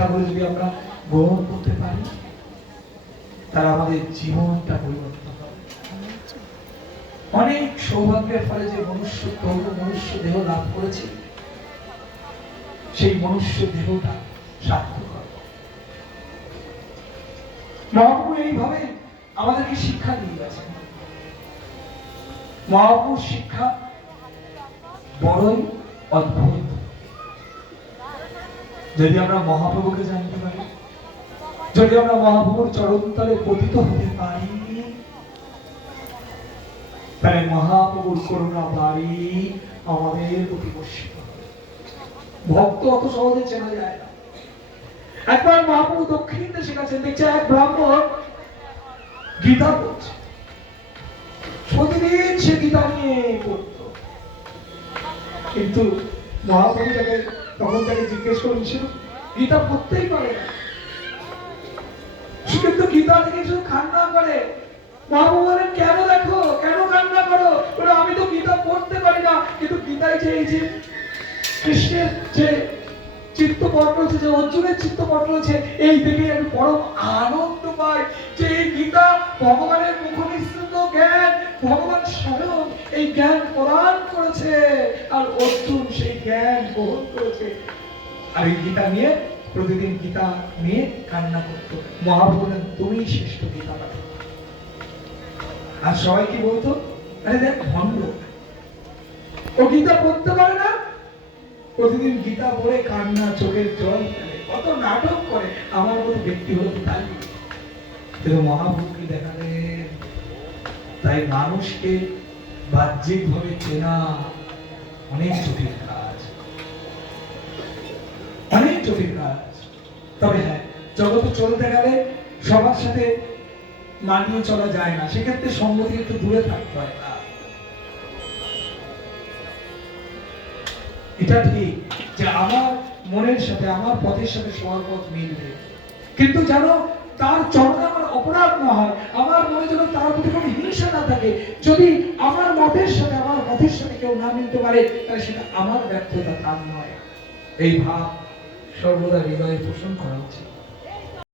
শিক্ষাগুলো যদি আমরা গ্রহণ করতে পারি, তারা আমাদের জীবনটা পরিবর্তন হবে। অনেক সৌভাগ্যের ফলে যে মনুষ্য দেহ লাভ করেছে, সেই মনুষ্য দেহটা সার্থক হবে। মহাপ্রভু এইভাবে আমাদেরকে শিক্ষা দিয়ে গেছেন। মহাপ্রভুর শিক্ষা বড়ই অদ্ভুত। যদি আমরা মহাপ্রভুকে জানতে পারি, যদি আমরা মহাপ্রভুর চরণতলে পতিত হতে পারি, তাহলে মহাপ্রভুর করুণা বাড়ি আমাদের প্রতি বর্ষিত হবে। ভক্ত অত সহজে চেনা যায় না। একবার মহাপ্রভু দক্ষিণ দেশে গেছেন, দেখছে এক ব্রাহ্মণ গীতা পড়ছে। প্রতিদিন সে গীতা নিয়ে পড়ত, কিন্তু মহাপ্রভু তখন তাকে জিজ্ঞেস করলেন, সে গীতা পড়তেই পারে না, কিন্তু গীতা থেকে শুধু কান্না করে। মহাপ্রভু বলেন, কেন দেখো, কেন কান্না করো? বলে, আমি তো গীতা পড়তে পারি না, কিন্তু গীতায় যে এই যে কৃষ্ণের যে চিত্তপট রয়েছে, যে অর্জুনের চিত্তপট রয়েছে, এই দেখে আমি পরম আনন্দ পাই যে এই গীতা ভগবানের মুখ নিঃসৃত জ্ঞান, ভগবান স্বয়ং এই জ্ঞান প্রদান করেছে, আর অর্জুন সেই জ্ঞান গ্রহণ করেছে। আর এই গীতা নিয়ে প্রতিদিন গীতা নিয়ে কান্না করতো। মহাপ্রভু বলেন, তুমি শ্রেষ্ঠ গীতা পাঠক। আর সবাই কি বলতো, আরে দেখ ভণ্ড, ও গীতা পড়তে পারে না, প্রতিদিন গীতা পড়ে কান্না, চোখের জল ফেলে, কত নাটক করে, আমার মতো ব্যক্তি হলো তাই। কিন্তু মহাপ্রভু কি দেখালেন? তাই মানুষকে বাহ্যিক ভাবে চেনা অনেক জটিল কাজ, অনেক জটিল কাজ। তবে হ্যাঁ, জগতে চলতে গেলে সবার সাথে মানিয়ে চলা যায় না, সেক্ষেত্রে সম্মতি একটু দূরে থাকতে হয়। এটা ঠিক যে আমার মনের সাথে, আমার পথের সাথে সবার পথ মিলবে, কিন্তু যেন তার চরণে আমার অপরাধ না হয়, আমার মনে যেন তার প্রতি কোনো হিংসা না থাকে। যদি আমার মতের সাথে কেউ না মিলতে পারে, তাহলে সেটা আমার ব্যর্থতা, তার নয়। এই ভাব সর্বদা হৃদয়ে পোষণ করা উচিত।